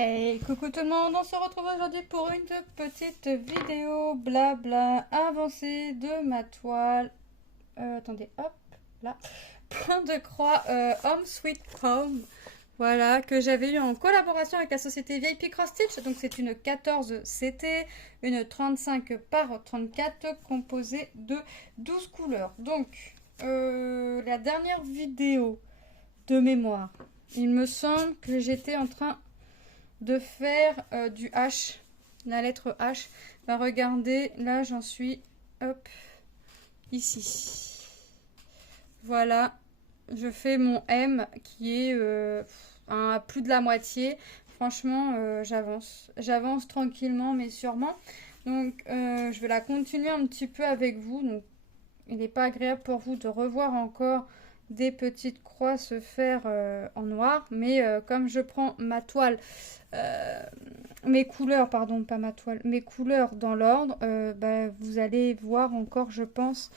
Hey, coucou tout le monde, on se retrouve aujourd'hui pour une petite vidéo blabla avancée de ma toile. Attendez, hop, là. Point de croix Home Sweet Home. Voilà, que j'avais eu en collaboration avec la société VIP Cross Stitch. Donc c'est une 14 CT, une 35 par 34 composée de 12 couleurs. Donc, la dernière vidéo de mémoire, il me semble que j'étais en train de faire du H, la lettre H. Bah regardez, là j'en suis, hop, ici. Voilà, je fais mon M qui est à plus de la moitié. Franchement, j'avance tranquillement mais sûrement. Donc je vais la continuer un petit peu avec vous. Donc il n'est pas agréable pour vous de revoir encore des petites croix se faire en noir, mais comme je prends ma toile, mes couleurs, pardon, pas ma toile, mes couleurs dans l'ordre, bah, vous allez voir encore, je pense,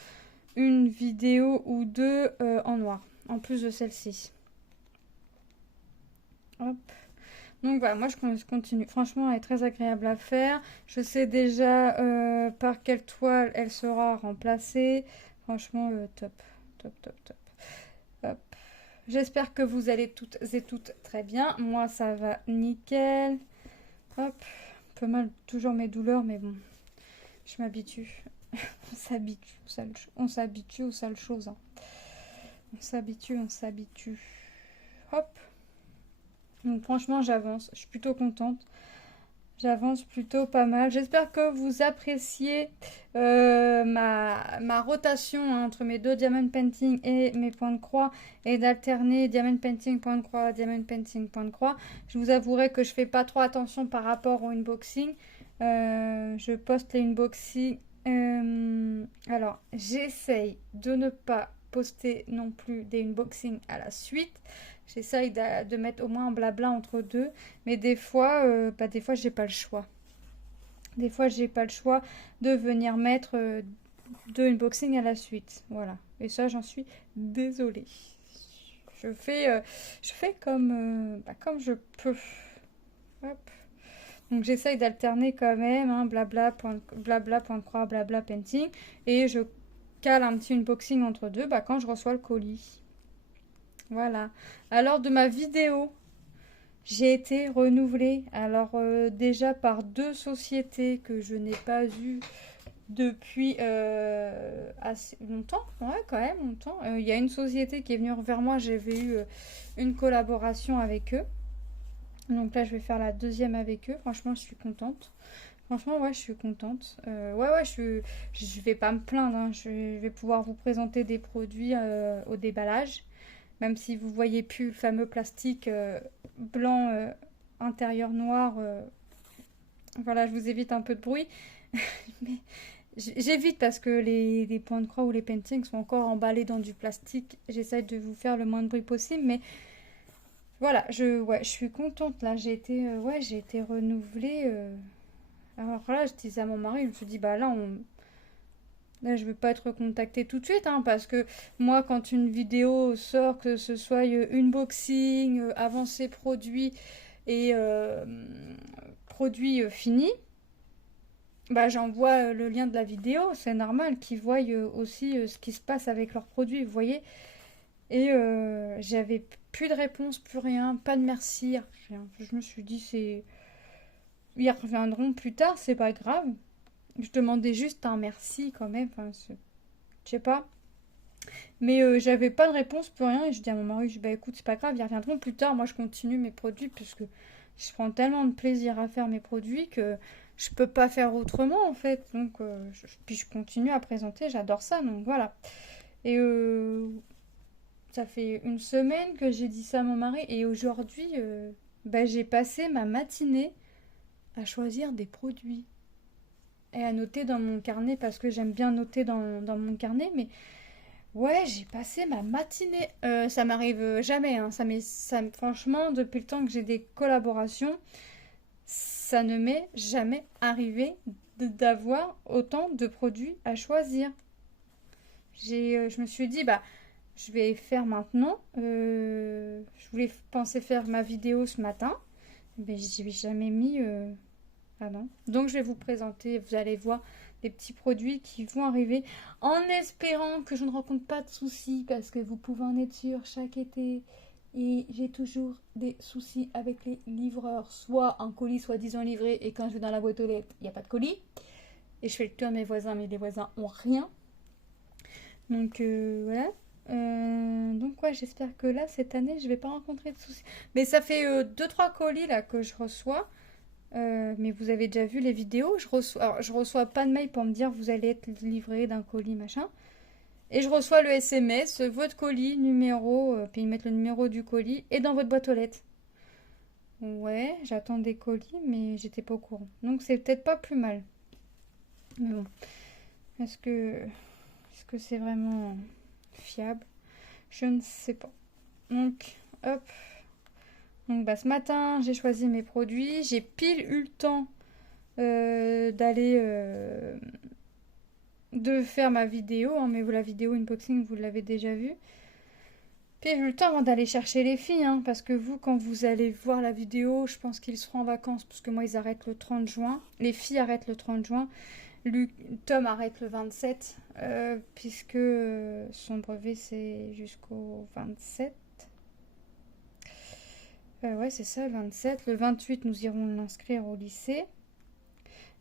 une vidéo ou deux en noir, en plus de celle-ci. Hop. Donc voilà, moi je continue. Franchement, elle est très agréable à faire. Je sais déjà par quelle toile elle sera remplacée. Franchement, top, top, top, top. Hop. J'espère que vous allez toutes et toutes très bien. Moi, ça va nickel. Hop. Un peu mal, toujours mes douleurs, mais bon, je m'habitue. On s'habitue, on s'habitue aux sales choses. Hein. On s'habitue, on s'habitue. Hop. Donc franchement, j'avance. Je suis plutôt contente. J'avance plutôt pas mal. J'espère que vous appréciez ma rotation hein, entre mes deux diamond painting et mes points de croix et d'alterner diamond painting, point de croix, diamond painting, point de croix. Je vous avouerai que je fais pas trop attention par rapport au unboxing. Je poste les unboxings. Alors, j'essaye de ne pas poster non plus des unboxings à la suite. J'essaye de mettre au moins un blabla entre deux. Mais des fois, j'ai pas le choix. Des fois, j'ai pas le choix de venir mettre deux unboxings à la suite. Voilà. Et ça, j'en suis désolée. Je fais comme je peux. Hop. Donc, j'essaye d'alterner quand même. Hein, blabla, point de croix, blabla, painting. Et je cale un petit unboxing entre deux quand je reçois le colis. Voilà. Alors, de ma vidéo, j'ai été renouvelée. Alors déjà par deux sociétés que je n'ai pas eues depuis assez longtemps. Ouais, quand même longtemps. Il y a une société qui est venue vers moi. J'avais eu une collaboration avec eux. Donc là, je vais faire la deuxième avec eux. Franchement, je suis contente. Franchement, ouais, je suis contente. Ouais, je vais pas me plaindre. Hein. Je vais pouvoir vous présenter des produits au déballage. Même si vous voyez plus le fameux plastique blanc intérieur noir. Voilà, je vous évite un peu de bruit. Mais j'évite parce que les points de croix ou les paintings sont encore emballés dans du plastique. J'essaie de vous faire le moins de bruit possible. Mais voilà, je suis contente. Là, j'ai été renouvelée. Alors là, je disais à mon mari, je me suis dit, bah là, je ne veux pas être contactée tout de suite, hein, parce que moi, quand une vidéo sort, que ce soit unboxing, avancé produit et produit fini, bah, j'envoie le lien de la vidéo. C'est normal qu'ils voient aussi ce qui se passe avec leurs produits, vous voyez. Et j'avais plus de réponse, plus rien, pas de merci, rien. Je me suis dit, ils reviendront plus tard, c'est pas grave. Je demandais juste un merci quand même. Enfin, je sais pas. Mais j'avais pas de réponse, plus rien. Et je dis à mon mari, bah écoute, c'est pas grave, ils reviendront plus tard. Moi, je continue mes produits puisque je prends tellement de plaisir à faire mes produits que je peux pas faire autrement en fait. Donc, puis je continue à présenter, j'adore ça. Donc voilà. Et ça fait une semaine que j'ai dit ça à mon mari. Et aujourd'hui, j'ai passé ma matinée à choisir des produits et à noter dans mon carnet parce que j'aime bien noter dans mon carnet. Mais ouais, j'ai passé ma matinée. Ça m'arrive jamais. Hein. Franchement, depuis le temps que j'ai des collaborations, ça ne m'est jamais arrivé d'avoir autant de produits à choisir. Je me suis dit, bah, je vais faire maintenant. Je voulais penser faire ma vidéo ce matin. Mais j'y ai jamais mis. Ah non. Donc je vais vous présenter, vous allez voir des petits produits qui vont arriver en espérant que je ne rencontre pas de soucis parce que vous pouvez en être sûr, chaque été, et j'ai toujours des soucis avec les livreurs. Soit un colis soi-disant livré et quand je vais dans la boîte aux lettres, il n'y a pas de colis. Et je fais le tour de mes voisins, mais les voisins ont rien. Donc voilà. Donc ouais, j'espère que là, cette année, je vais pas rencontrer de soucis. Mais ça fait 2-3 colis là que je reçois. Mais vous avez déjà vu les vidéos. Je reçois pas de mail pour me dire vous allez être livré d'un colis, machin. Et je reçois le SMS, votre colis, numéro, puis ils mettent le numéro du colis, et dans votre boîte aux lettres. Ouais, j'attends des colis, mais j'étais pas au courant. Donc c'est peut-être pas plus mal. Mais bon, est-ce que est-ce que c'est vraiment fiable? Je ne sais pas. Donc, hop. Donc bah, ce matin, j'ai choisi mes produits. J'ai pile eu le temps d'aller de faire ma vidéo, hein, mais vous, la vidéo unboxing, vous l'avez déjà vue. Puis j'ai eu le temps avant d'aller chercher les filles, hein, parce que vous, quand vous allez voir la vidéo, je pense qu'ils seront en vacances, parce que moi, ils arrêtent le 30 juin. Les filles arrêtent le 30 juin. Tom arrête le 27, puisque son brevet, c'est jusqu'au 27. Ouais, c'est ça, le 27. Le 28, nous irons l'inscrire au lycée.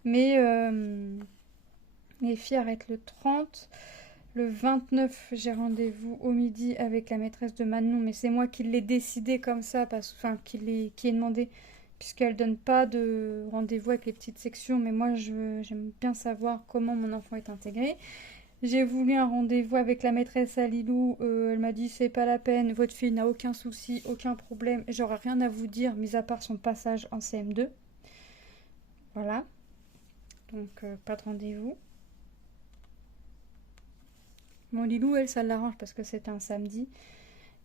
Mais les filles arrêtent le 30. Le 29, j'ai rendez-vous au midi avec la maîtresse de Manon, mais c'est moi qui l'ai décidé comme ça, enfin, qui ai demandé, puisqu'elle donne pas de rendez-vous avec les petites sections, mais moi, j'aime bien savoir comment mon enfant est intégré. J'ai voulu un rendez-vous avec la maîtresse à Lilou, elle m'a dit c'est pas la peine, votre fille n'a aucun souci, aucun problème, j'aurai rien à vous dire, mis à part son passage en CM2. Voilà, donc pas de rendez-vous. Mon Lilou, elle, ça l'arrange parce que c'était un samedi.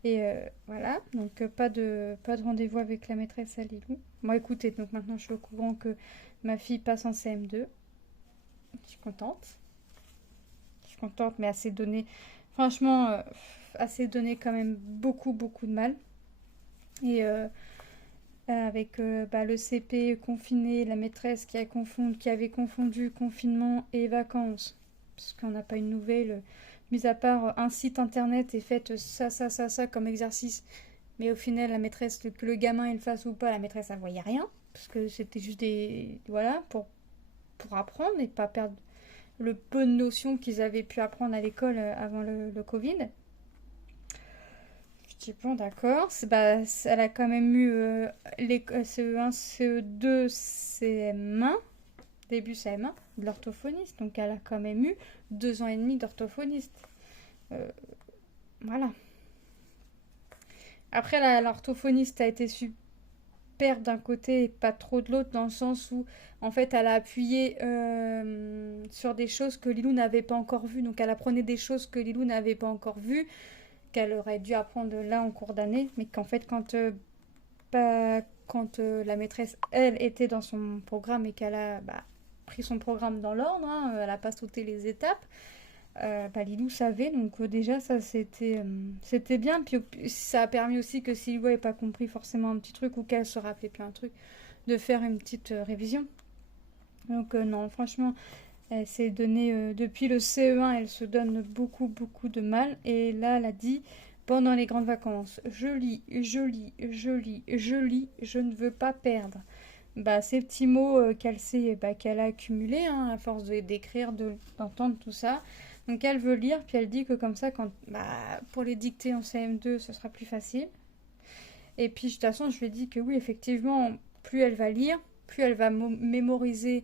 Et voilà, donc pas de rendez-vous avec la maîtresse à Lilou. Moi, écoutez, donc maintenant je suis au courant que ma fille passe en CM2. Je suis contente. Je suis contente, mais assez donné. Franchement, assez donné quand même beaucoup, beaucoup de mal. Et avec bah, le CP confiné, la maîtresse qui avait confondu confinement et vacances, parce qu'on n'a pas une nouvelle, mis à part un site internet et faites ça comme exercice. Mais au final, la maîtresse, que le gamin il le fasse ou pas, la maîtresse, elle voyait rien, parce que c'était juste des... Voilà, pour apprendre et pas perdre le peu de notions qu'ils avaient pu apprendre à l'école avant le Covid. Je dis bon, d'accord. Bah, elle a quand même eu les CE1, CE2, CM1, début CM1, de l'orthophoniste. Donc elle a quand même eu 2 ans et demi d'orthophoniste. Euh, voilà. Après, l'orthophoniste a été super d'un côté et pas trop de l'autre, dans le sens où, en fait, elle a appuyé sur des choses que Lilou n'avait pas encore vues. Donc elle apprenait des choses que Lilou n'avait pas encore vues, qu'elle aurait dû apprendre là en cours d'année, mais qu'en fait quand la maîtresse, elle, était dans son programme et qu'elle a pris son programme dans l'ordre, hein, elle n'a pas sauté les étapes, Lilou savait, donc déjà ça c'était bien, puis ça a permis aussi que si Lilou n'avait pas compris forcément un petit truc ou qu'elle se rappelait plus un truc, de faire une petite révision. Donc non, franchement, elle s'est donnée, depuis le CE1, elle se donne beaucoup, beaucoup de mal. Et là, elle a dit, pendant les grandes vacances, je lis, je lis, je lis, je lis, je ne veux pas perdre. Bah, ces petits mots qu'elle a accumulés, hein, à force d'écrire, d'entendre tout ça. Donc elle veut lire, puis elle dit que comme ça, pour les dictées en CM2, ce sera plus facile. Et puis de toute façon, je lui ai dit que oui, effectivement, plus elle va lire, plus elle va mémoriser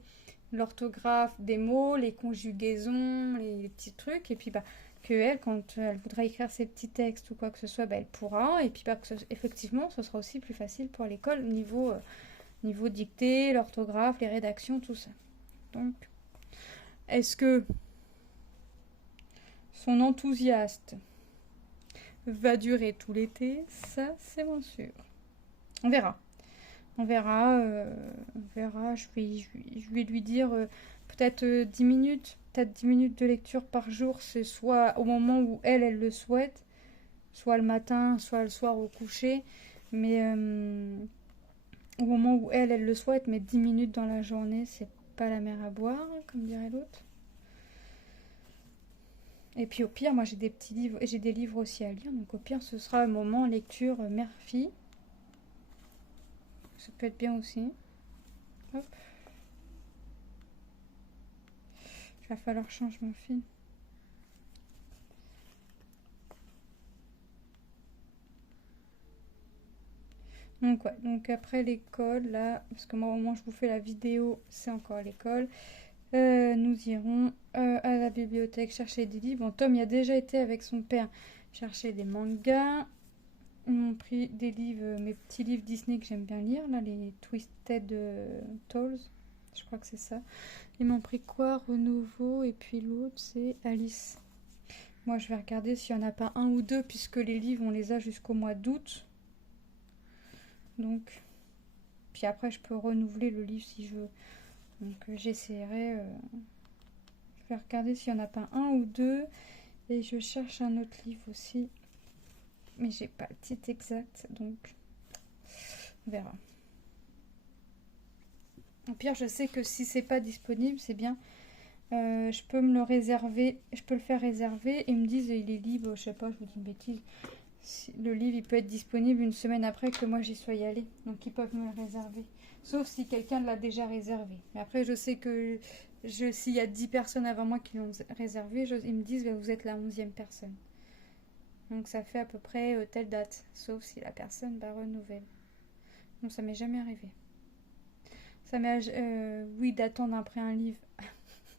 l'orthographe des mots, les conjugaisons, les petits trucs, et puis que elle, quand elle voudra écrire ses petits textes ou quoi que ce soit, elle pourra, et puis effectivement, ce sera aussi plus facile pour l'école niveau dictée, l'orthographe, les rédactions, tout ça. Donc, est-ce que son enthousiasme va durer tout l'été? Ça, c'est moins sûr. On verra. On verra, je vais lui dire peut-être 10 minutes, peut-être 10 minutes de lecture par jour, c'est soit au moment où elle le souhaite, soit le matin, soit le soir au coucher, mais au moment où elle le souhaite, mais 10 minutes dans la journée, c'est pas la mer à boire, comme dirait l'autre. Et puis au pire, moi j'ai des petits livres, et j'ai des livres aussi à lire, donc au pire ce sera un moment lecture mère-fille. Ça peut être bien aussi. Hop. Il va falloir changer mon film. Donc ouais, donc après l'école, là, parce que moi au moment où je vous fais la vidéo, c'est encore à l'école. Nous irons à la bibliothèque chercher des livres. Bon, Tom y a déjà été avec son père chercher des mangas. Ils m'ont pris des livres, mes petits livres Disney que j'aime bien lire, là, les Twisted Tales. Je crois que c'est ça. Ils m'ont pris quoi? Renouveau, et puis l'autre, c'est Alice. Moi, je vais regarder s'il n'y en a pas un ou deux, puisque les livres, on les a jusqu'au mois d'août. Donc, puis après, je peux renouveler le livre si je veux. Donc, j'essaierai. Je vais regarder s'il n'y en a pas un ou deux. Et je cherche un autre livre aussi. Mais j'ai pas le titre exact, donc on verra. Au pire, je sais que si c'est pas disponible, c'est bien. Je peux me le réserver, je peux le faire réserver et ils me disent il est libre, je sais pas, je vous dis une bêtise. Le livre il peut être disponible une semaine après que moi j'y sois allée, donc ils peuvent me le réserver. Sauf si quelqu'un l'a déjà réservé. Mais après, je sais que s'il y a 10 personnes avant moi qui l'ont réservé, ils me disent vous êtes la 11e personne. Donc ça fait à peu près telle date, sauf si la personne renouvelle. Donc ça m'est jamais arrivé. Ça m'est oui, d'attendre après un livre.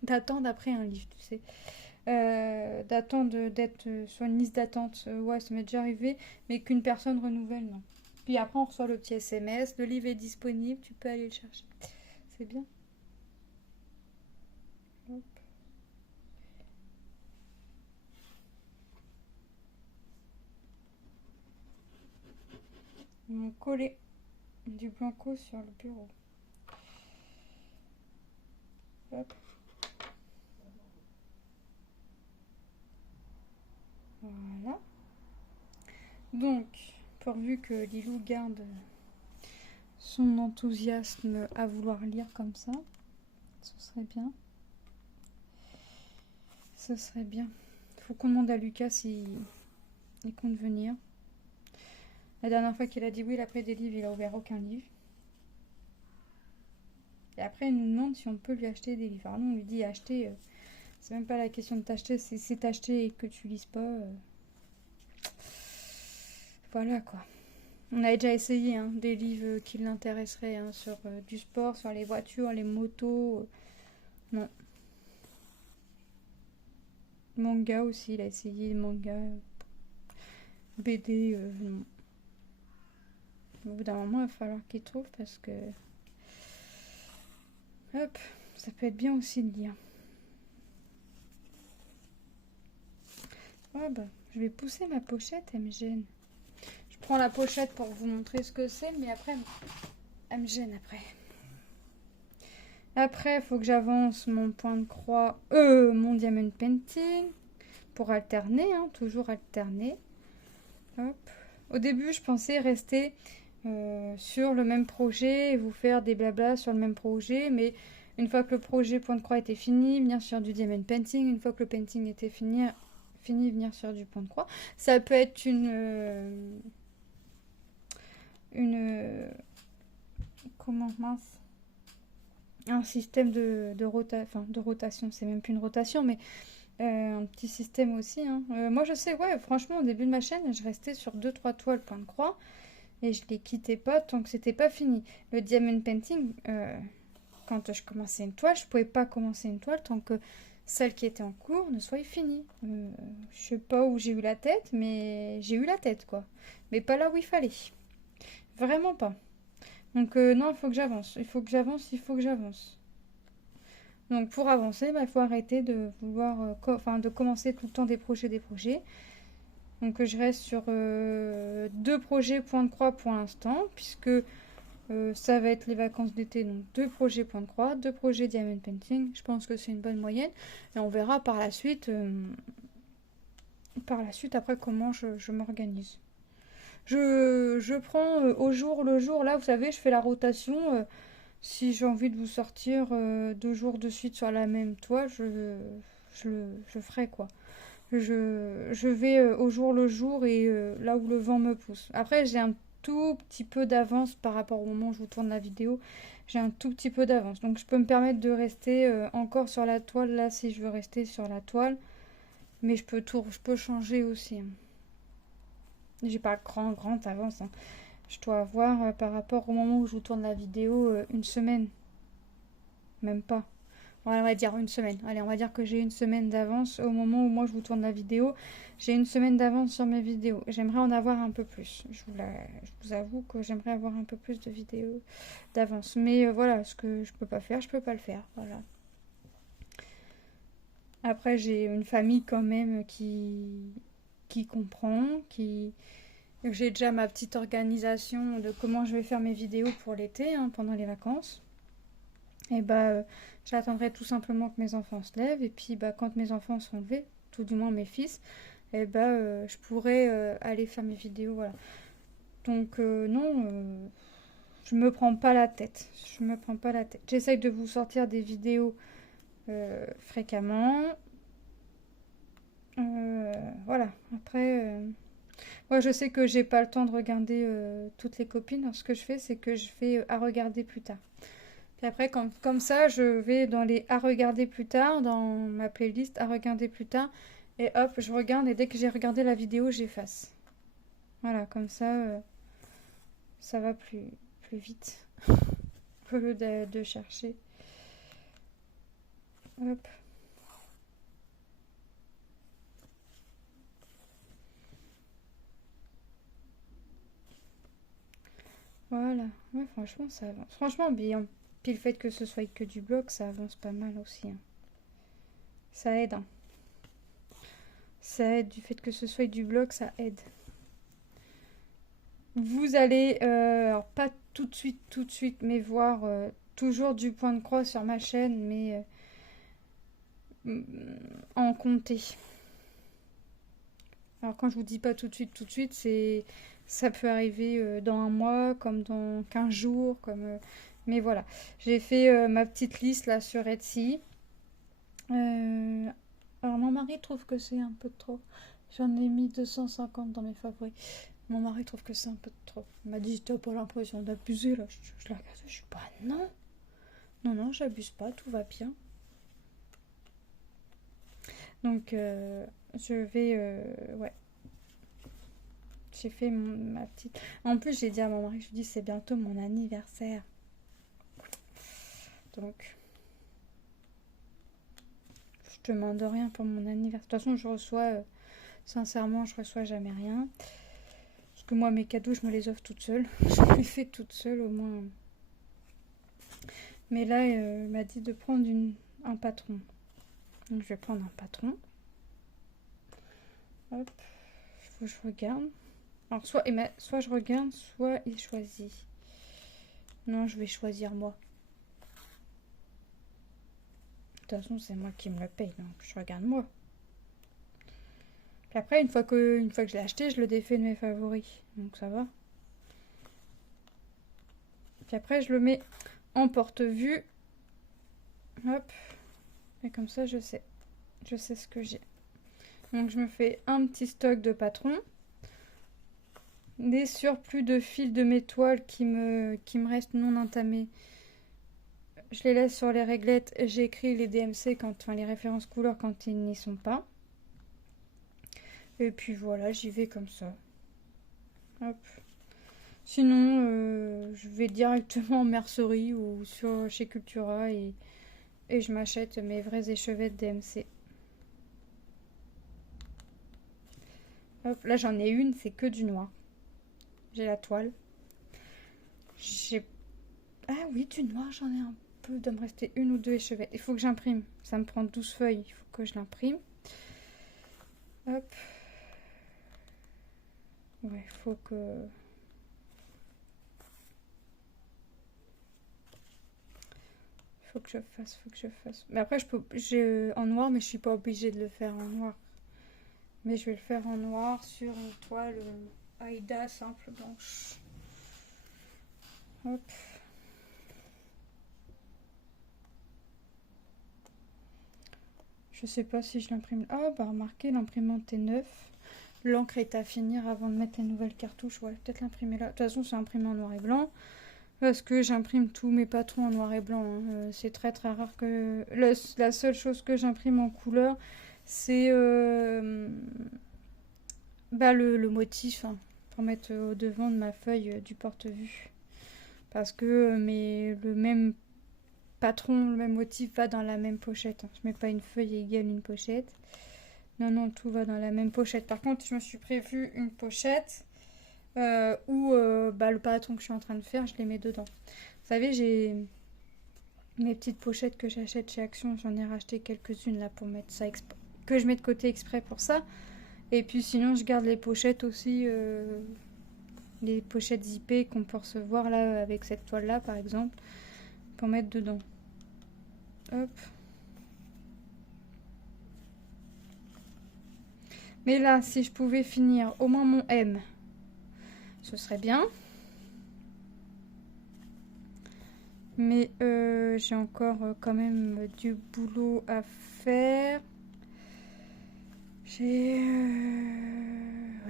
D'attendre après un livre, tu sais. D'attendre d'être sur une liste d'attente, ouais, ça m'est déjà arrivé, mais qu'une personne renouvelle, non. Puis après, on reçoit le petit SMS, le livre est disponible, tu peux aller le chercher. C'est bien. Hop. Ils m'ont collé du blanco sur le bureau. Hop. Voilà. Donc, pourvu que Lilou garde son enthousiasme à vouloir lire comme ça, ce serait bien. Ce serait bien. Faut qu'on demande à Lucas s'il compte venir. La dernière fois qu'il a dit oui, il a pris des livres, il a ouvert aucun livre. Et après, il nous demande si on peut lui acheter des livres. Alors nous, on lui dit acheter. C'est même pas la question de t'acheter, c'est t'acheter et que tu lises pas. Voilà quoi. On a déjà essayé des livres qui l'intéresseraient sur du sport, sur les voitures, les motos. Non. Manga aussi, il a essayé manga. BD, non. Au bout d'un moment, il va falloir qu'il trouve parce que. Hop, ça peut être bien aussi de lire. Ouais, je vais pousser ma pochette, elle me gêne. Je prends la pochette pour vous montrer ce que c'est, mais après, elle me gêne après. Après, il faut que j'avance mon point de croix, mon diamond painting, pour alterner, toujours alterner. Hop. Au début, je pensais rester sur le même projet et vous faire des blablas sur le même projet, mais une fois que le projet point de croix était fini, venir sur du diamond painting. Une fois que le painting était fini, venir sur du point de croix. Ça peut être comment mince, un système de rotation, c'est même plus une rotation, mais un petit système aussi. Moi je sais, ouais, franchement au début de ma chaîne, je restais sur 2-3 toiles point de croix et je les quittais pas tant que c'était pas fini. Le diamond painting, quand je commençais une toile, je pouvais pas commencer une toile tant que celle qui était en cours ne soit finie. Je sais pas où j'ai eu la tête, mais j'ai eu la tête quoi. Mais pas là où il fallait. Vraiment pas. Donc non, il faut que j'avance. Il faut que j'avance, il faut que j'avance. Donc pour avancer, il faut arrêter de vouloir, de commencer tout le temps des projets. Donc je reste sur 2 projets point de croix pour l'instant, puisque ça va être les vacances d'été. Donc 2 projets point de croix, 2 projets diamond painting. Je pense que c'est une bonne moyenne. Et on verra par la suite après comment je m'organise. Je prends au jour le jour. Là, vous savez, je fais la rotation. Si j'ai envie de vous sortir 2 jours de suite sur la même toile, je ferai quoi. Je vais au jour le jour et là où le vent me pousse. Après, j'ai un tout petit peu d'avance par rapport au moment où je vous tourne la vidéo. J'ai un tout petit peu d'avance. Donc, je peux me permettre de rester encore sur la toile là si je veux rester sur la toile. Mais je peux changer aussi, hein. J'ai pas grande avance, hein. Je dois avoir par rapport au moment où je vous tourne la vidéo une semaine. Même pas. Ouais, on va dire une semaine. Allez, on va dire que j'ai une semaine d'avance au moment où moi je vous tourne la vidéo. J'ai une semaine d'avance sur mes vidéos. J'aimerais en avoir un peu plus. Je vous avoue que j'aimerais avoir un peu plus de vidéos d'avance. Mais voilà, ce que je peux pas faire, je peux pas le faire. Voilà. Après, j'ai une famille quand même qui comprend, qui... J'ai déjà ma petite organisation de comment je vais faire mes vidéos pour l'été, hein, pendant les vacances. Et bah, j'attendrai tout simplement que mes enfants se lèvent. Et puis, bah, quand mes enfants seront levés, tout du moins mes fils, et bah, je pourrai aller faire mes vidéos. Voilà. Donc, non, je me prends pas la tête. Je me prends pas la tête. J'essaye de vous sortir des vidéos fréquemment. Voilà. Après, moi, je sais que j'ai pas le temps de regarder toutes les copines. Alors, ce que je fais, c'est que je fais à regarder plus tard. Puis après, comme ça, je vais dans les à regarder plus tard, dans ma playlist à regarder plus tard. Et hop, je regarde et dès que j'ai regardé la vidéo, j'efface. Voilà, comme ça va plus vite. Au lieu de chercher. Hop. Voilà. Ouais, franchement, ça avance. Franchement, bien. Puis le fait que ce soit que du bloc, ça avance pas mal aussi, hein. Ça aide, hein. Ça aide. Du fait que ce soit du bloc, ça aide. Vous allez, alors pas tout de suite, mais voir toujours du point de croix sur ma chaîne, mais en compter. Alors quand je vous dis pas tout de suite, ça peut arriver dans un mois, comme dans 15 jours, mais voilà. J'ai fait ma petite liste là sur Etsy. Euh, alors mon mari trouve que c'est un peu trop. J'en ai mis 250 dans mes favoris. Mon mari trouve que c'est un peu trop. Il m'a dit, t'as pas l'impression d'abuser là. Je la regarde, je suis pas, non. Non, j'abuse pas, tout va bien. Donc, je vais, ouais, j'ai fait ma petite... En plus, j'ai dit à mon mari, je lui dis, c'est bientôt mon anniversaire. Donc, je demande rien pour mon anniversaire. De toute façon, sincèrement, je reçois jamais rien. Parce que moi, mes cadeaux, je me les offre toute seule. Je les fais toute seule, au moins. Mais là, il m'a dit de prendre un patron. Donc, je vais prendre un patron. Hop, il faut que je regarde. Alors, soit je regarde, soit il choisit. Non, je vais choisir moi. De toute façon, c'est moi qui me le paye, donc je regarde moi. Puis après, une fois que je l'ai acheté, je le défais de mes favoris. Donc ça va. Puis après, je le mets en porte-vue. Hop. Et comme ça, je sais. Je sais ce que j'ai. Donc je me fais un petit stock de patrons. Des surplus de fils de mes toiles qui me restent non entamés. Je les laisse sur les réglettes. J'écris les DMC, enfin les références couleurs quand ils n'y sont pas. Et puis voilà, j'y vais comme ça. Hop. Sinon, je vais directement en mercerie ou chez Cultura et je m'achète mes vrais échevets de DMC. Hop, là j'en ai une, c'est que du noir. J'ai la toile. Ah oui, du noir, j'en ai un peu. Il doit me rester une ou deux échevets. Il faut que j'imprime. Ça me prend 12 feuilles. Il faut que je l'imprime. Hop. Ouais, il faut que... Faut que je fasse. Mais après, j'ai en noir, mais je suis pas obligée de le faire en noir. Mais je vais le faire en noir sur une toile Aïda simple blanche. Hop. Je sais pas si je l'imprime. Ah bah remarquez, l'imprimante est neuve. L'encre est à finir avant de mettre les nouvelles cartouches. Ouais, peut-être l'imprimer là. De toute façon, c'est imprimé en noir et blanc. Parce que j'imprime tous mes patrons en noir et blanc. Hein. C'est très très rare que... La seule chose que j'imprime en couleur, c'est le motif. Hein, pour mettre au devant de ma feuille du porte-vue. Parce que le même patron, le même motif va dans la même pochette. Hein. Je mets pas une feuille égale une pochette. Non, non, tout va dans la même pochette. Par contre, je me suis prévu une pochette où le patron que je suis en train de faire, je les mets dedans. Vous savez, j'ai mes petites pochettes que j'achète chez Action. J'en ai racheté quelques-unes là pour mettre ça que je mets de côté exprès pour ça. Et puis sinon, je garde les pochettes aussi, les pochettes zippées qu'on peut recevoir là avec cette toile là par exemple, pour mettre dedans. Hop. Mais là, si je pouvais finir au moins mon M, ce serait bien. Mais j'ai encore quand même du boulot à faire. Ouais,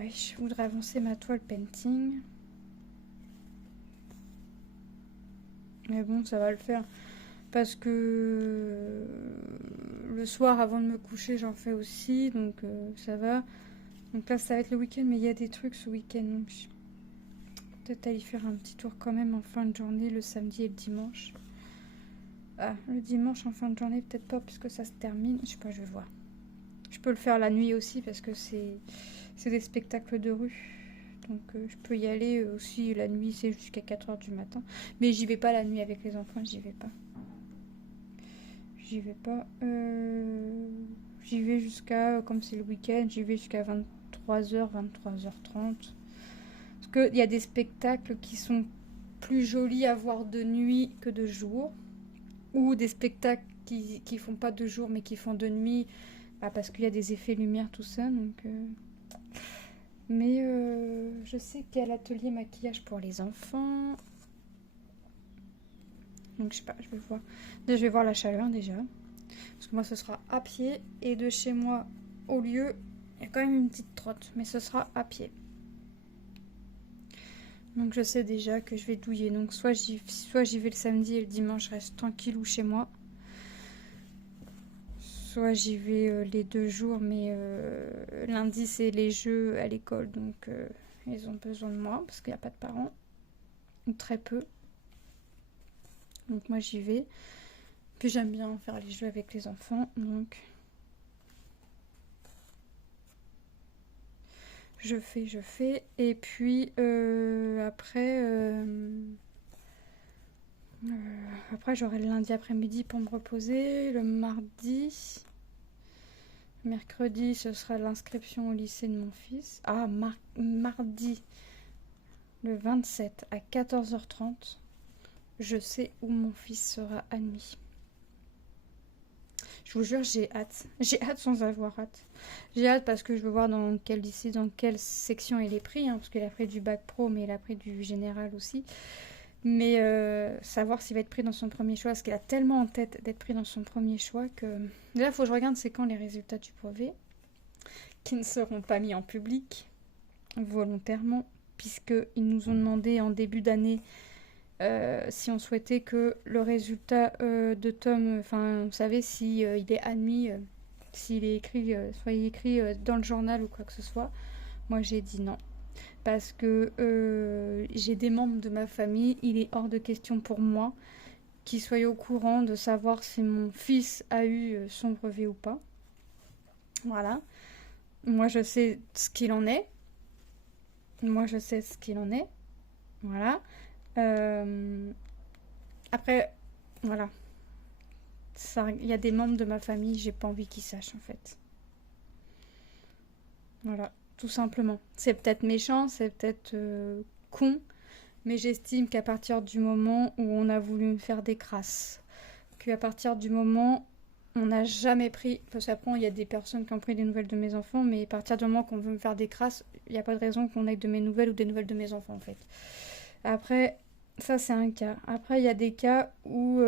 je voudrais avancer ma toile painting. Mais bon, ça va le faire. Parce que le soir, avant de me coucher, j'en fais aussi. Donc ça va. Donc là, ça va être le week-end. Mais il y a des trucs ce week-end. Donc peut-être aller faire un petit tour quand même en fin de journée, le samedi et le dimanche. Ah, le dimanche en fin de journée, peut-être pas, puisque ça se termine. Je sais pas, je vais voir. Je peux le faire la nuit aussi, parce que c'est des spectacles de rue. Donc je peux y aller aussi la nuit, c'est jusqu'à 4h du matin. Mais j'y vais pas la nuit avec les enfants, j'y vais pas. J'y vais pas. J'y vais jusqu'à, comme c'est le week-end, j'y vais jusqu'à 23h, 23h30. Parce qu'il y a des spectacles qui sont plus jolis à voir de nuit que de jour. Ou des spectacles qui font pas de jour mais qui font de nuit. Parce qu'il y a des effets lumière, tout ça. Donc, mais je sais qu'il y a l'atelier maquillage pour les enfants. Donc je sais pas, je vais voir. Je vais voir la chaleur déjà. Parce que moi ce sera à pied. Et de chez moi au lieu, il y a quand même une petite trotte. Mais ce sera à pied. Donc je sais déjà que je vais douiller. Donc soit j'y vais le samedi et le dimanche je reste tranquillou chez moi. Soit j'y vais les 2 jours. Mais lundi c'est les jeux à l'école. Donc ils ont besoin de moi. Parce qu'il n'y a pas de parents. Ou très peu. Donc moi j'y vais. Puis j'aime bien faire les jeux avec les enfants. Donc je fais. Et puis après j'aurai le lundi après-midi pour me reposer. Le mardi. Mercredi ce sera l'inscription au lycée de mon fils. Ah, mardi le 27 à 14h30. Je sais où mon fils sera admis. Je vous jure, j'ai hâte. J'ai hâte sans avoir hâte. J'ai hâte parce que je veux voir dans quel lycée, dans quelle section il est pris. Parce qu'il a pris du bac pro, mais il a pris du général aussi. Mais savoir s'il va être pris dans son premier choix. Parce qu'il a tellement en tête d'être pris dans son premier choix que... Là, il faut que je regarde c'est quand les résultats du brevet. Qui ne seront pas mis en public. Volontairement. Puisqu'ils nous ont demandé en début d'année... si on souhaitait que le résultat de Tom, vous savez, si il est admis, s'il est écrit, soit il est écrit dans le journal ou quoi que ce soit, moi j'ai dit non. Parce que j'ai des membres de ma famille, il est hors de question pour moi qu'ils soient au courant de savoir si mon fils a eu son brevet ou pas. Voilà. Moi je sais ce qu'il en est. Voilà. Après, voilà. Il y a des membres de ma famille, j'ai pas envie qu'ils sachent en fait. Voilà, tout simplement. C'est peut-être méchant, c'est peut-être con, mais j'estime qu'à partir du moment où on a voulu me faire des crasses, qu'à partir du moment On n'a jamais pris, parce qu'après il y a des personnes qui ont pris des nouvelles de mes enfants, mais à partir du moment qu'on veut me faire des crasses, il n'y a pas de raison qu'on ait de mes nouvelles ou des nouvelles de mes enfants en fait. Après, ça c'est un cas. Après il y a des cas où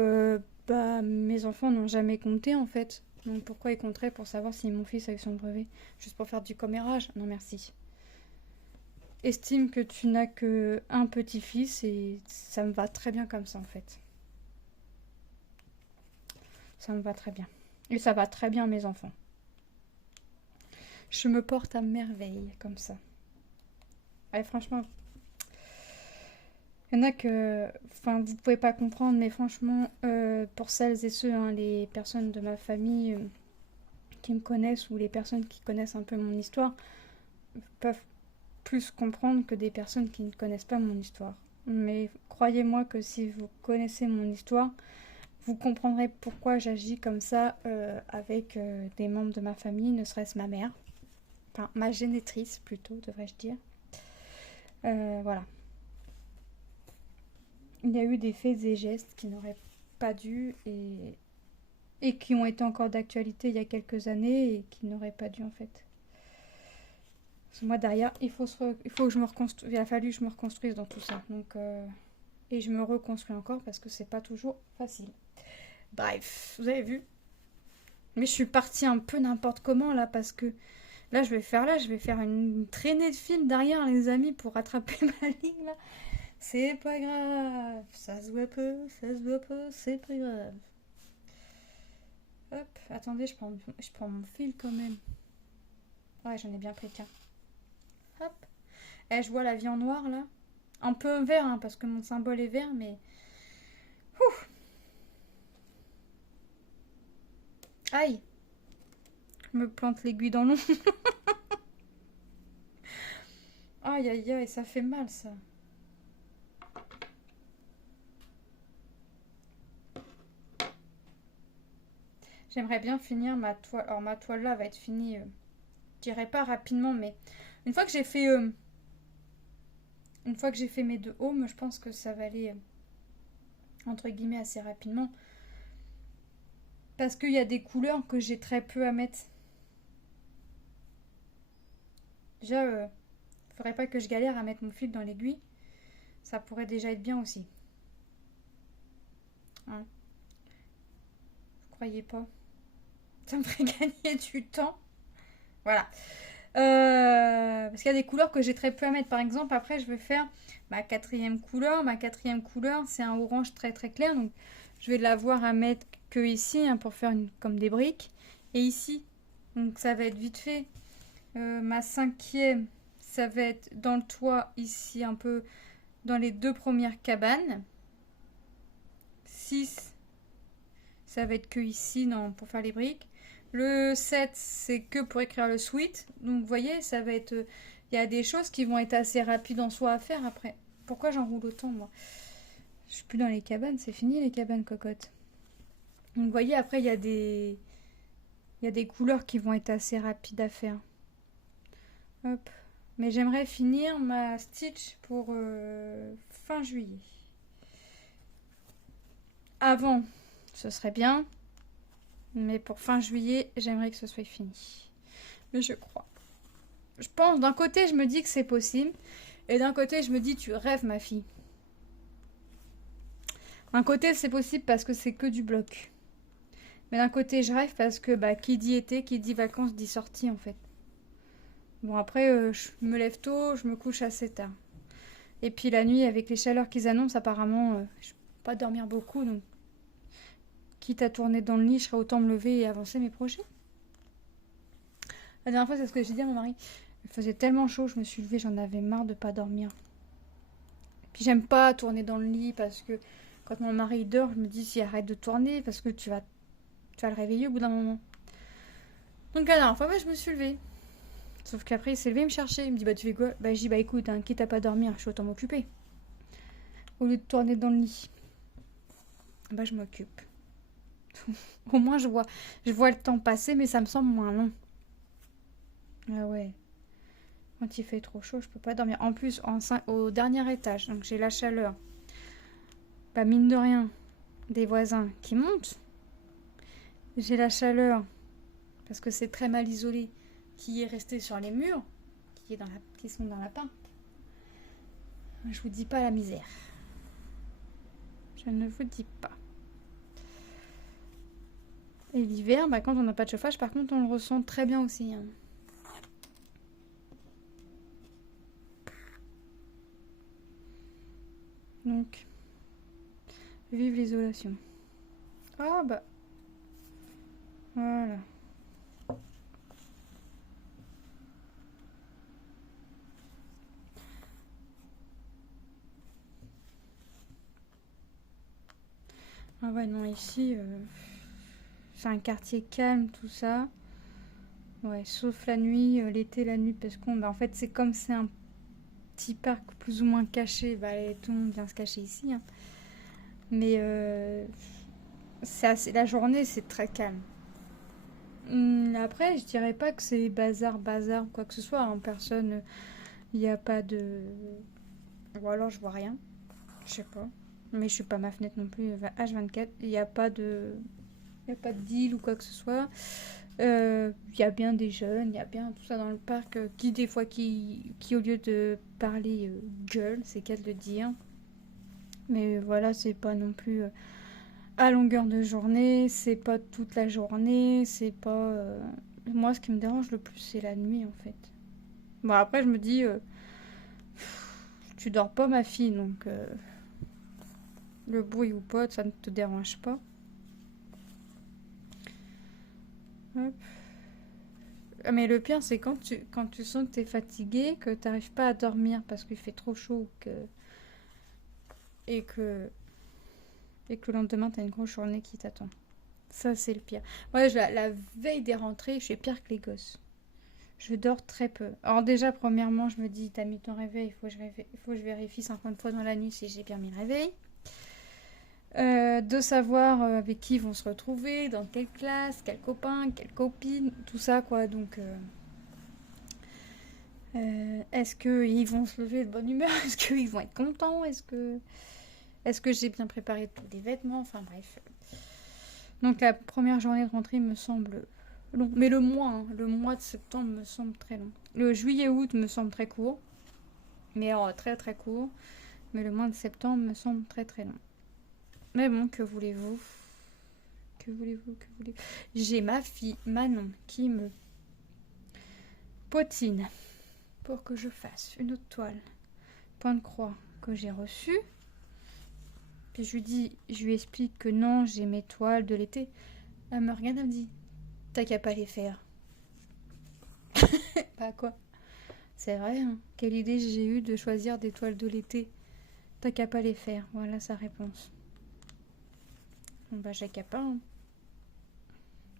bah, mes enfants n'ont jamais compté en fait. Donc pourquoi ils compteraient pour savoir si mon fils a eu son brevet? Juste pour faire du commérage? Non merci. Estime que tu n'as que un petit-fils et ça me va très bien comme ça en fait. Ça me va très bien. Et ça va très bien mes enfants. Je me porte à merveille comme ça. Allez, franchement, il y en a que... Enfin, vous pouvez pas comprendre, mais franchement, pour celles et ceux, hein, les personnes de ma famille qui me connaissent ou les personnes qui connaissent un peu mon histoire, peuvent plus comprendre que des personnes qui ne connaissent pas mon histoire. Mais croyez-moi que si vous connaissez mon histoire, vous comprendrez pourquoi j'agis comme ça avec des membres de ma famille, ne serait-ce ma mère. Enfin, ma génitrice plutôt, devrais-je dire. Voilà. Il y a eu des faits et gestes qui n'auraient pas dû et qui ont été encore d'actualité il y a quelques années et qui n'auraient pas dû en fait. Parce que moi derrière, il faut que je me reconstruise. Il a fallu que je me reconstruise dans tout ça. Donc, et je me reconstruis encore parce que c'est pas toujours facile. Bref, vous avez vu. Mais je suis partie un peu n'importe comment là parce que là je vais faire une traînée de fil derrière les amis pour rattraper ma ligne là. C'est pas grave, ça se voit peu, c'est pas grave. Hop, attendez, je prends mon fil quand même. Ouais, j'en ai bien pris qu'un. Hop. Eh, je vois la vie en noir là. Un peu vert, hein, parce que mon symbole est vert, mais... Ouh. Aïe. Je me plante l'aiguille dans l'ombre. Aïe, aïe, aïe, ça fait mal ça. J'aimerais bien finir ma toile. Alors ma toile là va être finie, je dirais pas rapidement, mais une fois que j'ai fait, une fois que j'ai fait mes deux haumes, je pense que ça va aller entre guillemets assez rapidement. Parce qu'il y a des couleurs que j'ai très peu à mettre. Déjà, faudrait pas que je galère à mettre mon fil dans l'aiguille. Ça pourrait déjà être bien aussi. Hein. Vous croyez pas? Ça me ferait gagner du temps. Voilà. Parce qu'il y a des couleurs que j'ai très peu à mettre. Par exemple, après, je vais faire ma quatrième couleur. Ma quatrième couleur, c'est un orange très très clair. Donc, je vais l'avoir à mettre que ici, hein, pour faire comme des briques. Et ici. Donc, ça va être vite fait. Ma cinquième, ça va être dans le toit, ici, un peu dans les deux premières cabanes. 6, ça va être que ici pour faire les briques. Le 7, c'est que pour écrire le suite. Donc, vous voyez, ça va être... Il y a des choses qui vont être assez rapides en soi à faire après. Pourquoi j'enroule autant, moi? Je suis plus dans les cabanes, c'est fini les cabanes cocottes. Donc, vous voyez, après, il y a des... Il y a des couleurs qui vont être assez rapides à faire. Hop. Mais j'aimerais finir ma stitch pour fin juillet. Avant, ce serait bien. Mais pour fin juillet, j'aimerais que ce soit fini. Mais je crois. Je pense, d'un côté, je me dis que c'est possible. Et d'un côté, je me dis, tu rêves, ma fille. D'un côté, c'est possible parce que c'est que du bloc. Mais d'un côté, je rêve parce que bah, qui dit été, qui dit vacances, dit sortie, en fait. Bon, après, je me lève tôt, je me couche assez tard. Et puis la nuit, avec les chaleurs qu'ils annoncent, apparemment, je ne peux pas dormir beaucoup. Donc, quitte à tourner dans le lit, je serais autant me lever et avancer mes projets. La dernière fois, c'est ce que j'ai dit à mon mari. Il faisait tellement chaud, je me suis levée, j'en avais marre de pas dormir. Puis j'aime pas tourner dans le lit parce que quand mon mari dort, je me dis si arrête de tourner parce que tu vas le réveiller au bout d'un moment. Donc la dernière fois, je me suis levée. Sauf qu'après, il s'est levé me chercher. Il me dit, bah tu fais quoi? Bah je dis, bah écoute, hein, quitte à pas dormir, je suis autant m'occuper. Au lieu de tourner dans le lit. Bah je m'occupe. Au moins je vois le temps passer, mais ça me semble moins long. Ah ouais. Quand il fait trop chaud, je peux pas dormir. En plus, au dernier étage, donc j'ai la chaleur. Bah mine de rien, des voisins qui montent. j'ai la chaleur, parce que c'est très mal isolé, qui est resté sur les murs, qui sont dans la pinte. Je vous dis pas la misère. Je ne vous dis pas. Et l'hiver, bah, quand on n'a pas de chauffage, par contre, on le ressent très bien aussi. Hein. Donc, vive l'isolation. Ah bah, voilà. Ah ouais, non, ici, c'est un quartier calme, tout ça. Ouais, sauf la nuit, l'été, la nuit, parce qu'on, bah, en fait, c'est comme c'est un petit parc plus ou moins caché, bah, tout le monde vient se cacher ici. Hein. Mais la journée, c'est très calme. Après, je dirais pas que c'est bazar ou quoi que ce soit. En personne, il n'y a pas de. Ou alors je vois rien. Je sais pas. Mais je suis pas ma fenêtre non plus. H24, il n'y a pas de. Il n'y a pas de deal ou quoi que ce soit. Il y a bien des jeunes, il y a bien tout ça dans le parc qui, des fois, qui au lieu de parler gueule, c'est qu'à le dire. Mais voilà, c'est pas non plus à longueur de journée, c'est pas toute la journée, c'est pas. Moi, ce qui me dérange le plus, c'est la nuit en fait. Bon, après, je me dis, tu dors pas, ma fille, donc le bruit ou pas, ça ne te dérange pas. Hop. Mais le pire, c'est quand tu sens que t'es fatigué, que t'arrives pas à dormir parce qu'il fait trop chaud et que, et que le lendemain, t'as une grosse journée qui t'attend. Ça, c'est le pire. Moi, la veille des rentrées, je suis pire que les gosses. Je dors très peu. Alors déjà, premièrement, je me dis, t'as mis ton réveil, il faut que je vérifie 50 fois dans la nuit si j'ai bien mis le réveil. De savoir avec qui ils vont se retrouver, dans quelle classe, quel copain, quelle copine, tout ça, quoi. Donc, est-ce qu'ils vont se lever de bonne humeur? Est-ce qu'ils vont être contents? Est-ce que j'ai bien préparé tous les vêtements? Enfin, bref. Donc, la première journée de rentrée me semble long. Mais le mois de septembre me semble très long. Le juillet-août me semble très court. Mais alors, très très court. Mais le mois de septembre me semble très très long. Mais bon, que voulez-vous? Que voulez-vous? Que voulez-vous? J'ai ma fille, Manon, qui me potine pour que je fasse une autre toile. Point de croix que j'ai reçue. Puis je lui explique que non, j'ai mes toiles de l'été. Elle me regarde, elle me dit, t'as qu'à pas les faire. Bah quoi? C'est vrai, hein. Quelle idée j'ai eue de choisir des toiles de l'été. T'as qu'à pas les faire. Voilà sa réponse. Bon bah j'ai qu'à pas, hein.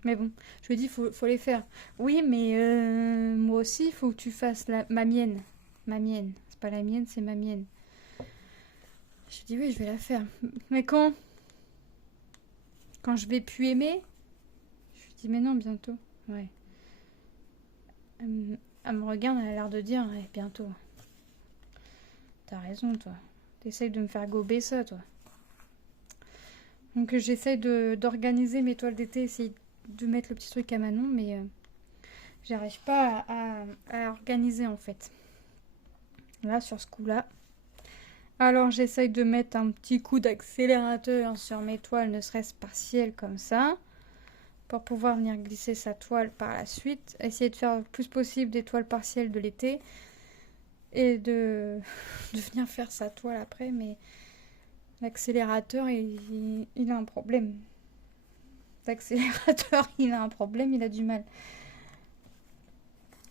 Mais bon, je lui dis, faut les faire. Oui, mais moi aussi, il faut que tu fasses ma mienne. Ma mienne. C'est pas la mienne, c'est ma mienne. Je lui dis, oui, je vais la faire. Mais quand? Quand je vais plus aimer? Je lui dis, mais non, bientôt. Ouais. Elle me regarde, elle a l'air de dire, ouais, bientôt. T'as raison, toi. T'essayes de me faire gober ça, toi. Donc j'essaye d'organiser mes toiles d'été, essayer de mettre le petit truc à Manon, mais j'arrive pas à organiser en fait. Là, sur ce coup-là. Alors j'essaye de mettre un petit coup d'accélérateur sur mes toiles, ne serait-ce partielles comme ça, pour pouvoir venir glisser sa toile par la suite. Essayer de faire le plus possible des toiles partielles de l'été et de venir faire sa toile après, mais l'accélérateur, il a un problème. L'accélérateur, il a un problème, il a du mal.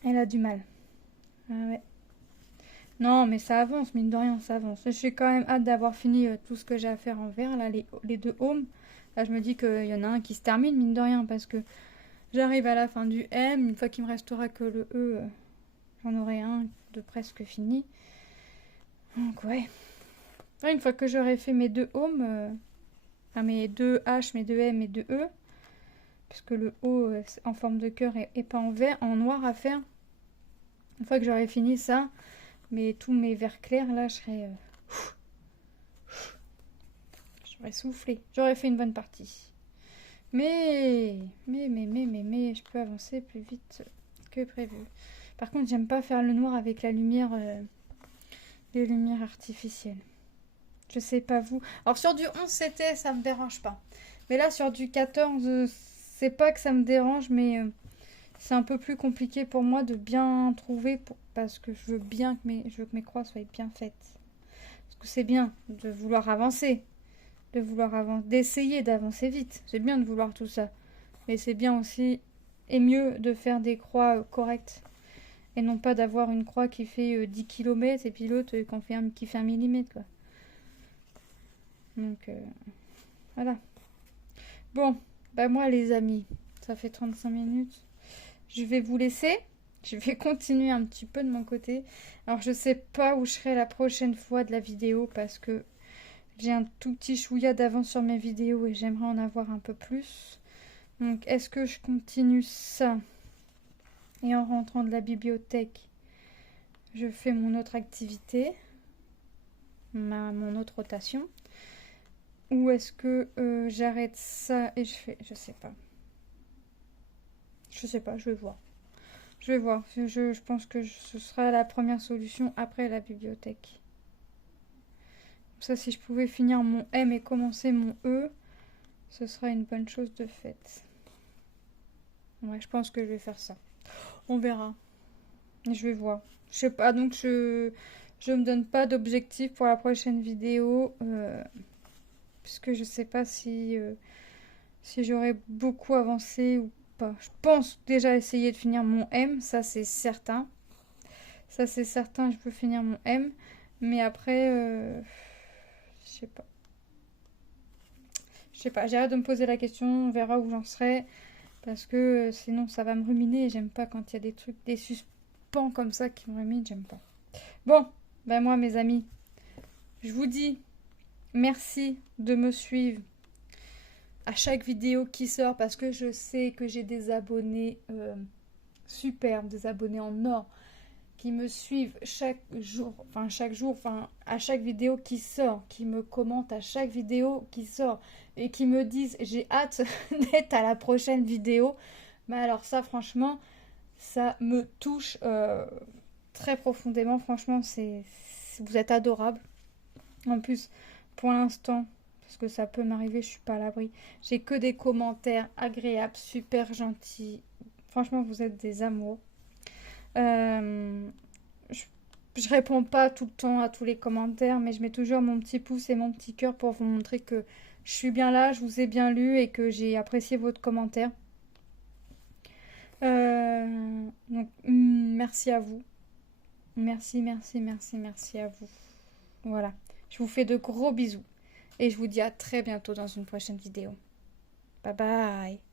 Elle a du mal. Ah ouais. Non, mais ça avance, mine de rien, ça avance. J'ai quand même hâte d'avoir fini tout ce que j'ai à faire en verre, là, les deux homes. Là, je me dis qu'il y en a un qui se termine, mine de rien, parce que j'arrive à la fin du M. Une fois qu'il me restera que le E, j'en aurai un de presque fini. Donc, ouais. Une fois que j'aurai fait mes deux homes, enfin, mes deux H, mes deux M et deux E, puisque le O en forme de cœur et pas en vert, en noir à faire. Une fois que j'aurai fini ça, mais tous mes verts clairs, là, j'aurais soufflé. J'aurais fait une bonne partie. Mais, je peux avancer plus vite que prévu. Par contre, j'aime pas faire le noir avec la lumière, les lumières artificielles. Je sais pas vous. Alors sur du 11 CT, ça me dérange pas. Mais là, sur du 14, c'est pas que ça me dérange, mais c'est un peu plus compliqué pour moi de bien trouver parce que je veux que mes croix soient bien faites. Parce que c'est bien de vouloir avancer, d'essayer d'avancer vite. C'est bien de vouloir tout ça. Mais c'est bien aussi et mieux de faire des croix correctes. Et non pas d'avoir une croix qui fait 10 km et puis l'autre qui fait 1 millimètre, quoi. Donc, voilà. Bon, bah moi les amis, ça fait 35 minutes. Je vais vous laisser. Je vais continuer un petit peu de mon côté. Alors je sais pas où je serai la prochaine fois de la vidéo parce que j'ai un tout petit chouïa d'avance sur mes vidéos et j'aimerais en avoir un peu plus. Donc est-ce que je continue ça? Et en rentrant de la bibliothèque, je fais mon autre activité, mon autre rotation. Ou est-ce que j'arrête ça et je fais... Je sais pas. Je sais pas, je vais voir. Je vais voir. Je pense que ce sera la première solution après la bibliothèque. Comme ça, si je pouvais finir mon M et commencer mon E, ce sera une bonne chose de faite. Ouais, je pense que je vais faire ça. On verra. Je vais voir. Je sais pas, donc je me donne pas d'objectif pour la prochaine vidéo. Puisque je sais pas si j'aurais beaucoup avancé ou pas. Je pense déjà essayer de finir mon M, ça c'est certain. Ça c'est certain, je peux finir mon M. Mais après, je sais pas. Je sais pas, j'ai hâte de me poser la question, on verra où j'en serai. Parce que sinon ça va me ruminer et j'aime pas quand il y a des trucs, des suspens comme ça qui me ruminent, j'aime pas. Bon, ben moi mes amis, je vous dis merci de me suivre à chaque vidéo qui sort parce que je sais que j'ai des abonnés superbes, des abonnés en or qui me suivent chaque jour, à chaque vidéo qui sort, qui me commentent à chaque vidéo qui sort et qui me disent j'ai hâte d'être à la prochaine vidéo. Mais alors ça franchement, ça me touche très profondément. Franchement, vous êtes adorables. En plus, pour l'instant, parce que ça peut m'arriver, je suis pas à l'abri. J'ai que des commentaires agréables, super gentils. Franchement, vous êtes des amours. Je réponds pas tout le temps à tous les commentaires, mais je mets toujours mon petit pouce et mon petit cœur pour vous montrer que je suis bien là, je vous ai bien lu et que j'ai apprécié votre commentaire. Donc, merci à vous. Merci à vous. Voilà. Je vous fais de gros bisous. Et je vous dis à très bientôt dans une prochaine vidéo. Bye bye.